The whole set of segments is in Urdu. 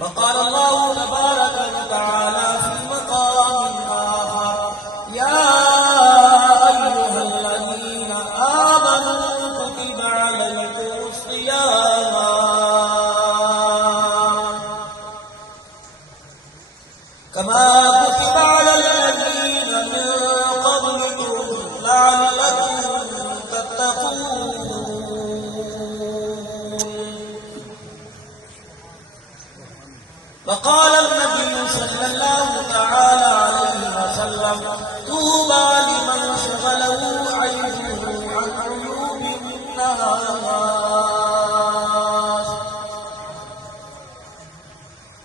وقال الله تبارك وتعالى في مقام آخر يا أيها الذين آمنوا كتب عليكم الصيام كما كتب على الذين من قبلكم لعلكم تتقون. وقال النبي صلى الله تعالى عليه وسلم طوبى لمن شغله عينه عن عيوب الناس.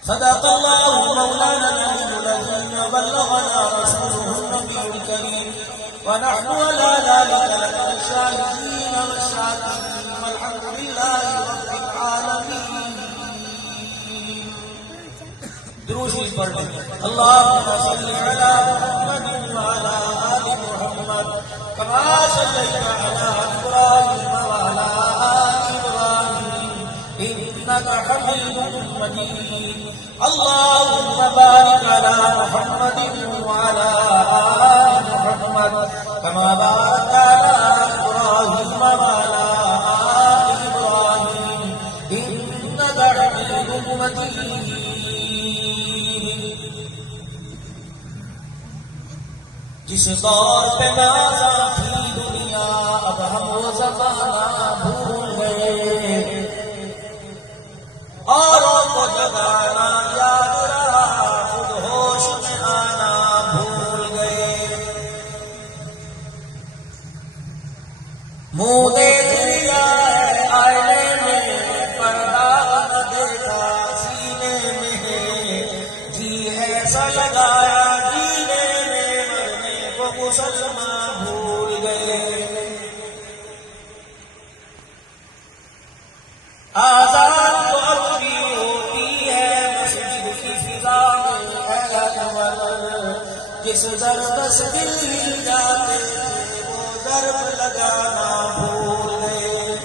صدق الله مولانا العلي العظيم وبلغنا رسوله النبي الكريم ونحن على ذلك لمن الشاهدين والشاكرين والحمد لله رب العالمين. دروس پڑھ لیں. اللهم صل على محمد وعلى آل محمد كما صليت على إبراهيم وعلى آل إبراهيم إنك حميد مجيد. اللهم بارك على محمد وعلى آل محمد كما باركت على إبراهيم وعلى آل إبراهيم إنك حميد مجيد. جس دور پہ نازا تھی دنیا اب ہم وہ زمانہ بھول گئے. اوروں کو جگانا یاد رہا خود ہوش میں آنا بھول گئے. منہ دیکھ لیا ہے آئینے میں پردہ نہ دیکھا سینے میں. جی ایسا لگایا مسلمان بھول گئے. آزاد تو اب بھی ہوتی ہے مسجد کی فضا میں اے انور. جس ضرب سے دل ہل جاتے تھے وہ ضرب لگانا بھول گئے.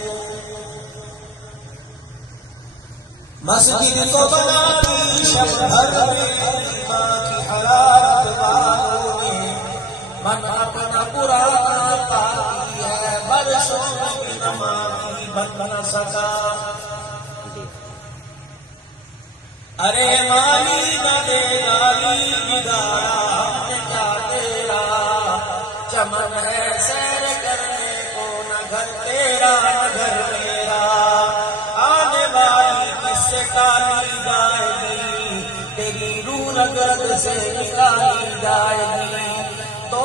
مسجد کو بنائی شب بھر میں ماں کی حرارت والوں نے. من اپنا پرانا پاکی ہے برسوں کی نمازی بن نہ سکا. ارے مالی نہ دے گالی بگاڑا ہم نے کیا تیرا. چمن ہے سیر کرنے کو نہ گھر تیرا نہ گھر میرا. آنے والی کس سے ٹالی جائے گی تیری روح نگرد سے نکالی جائے گی. تو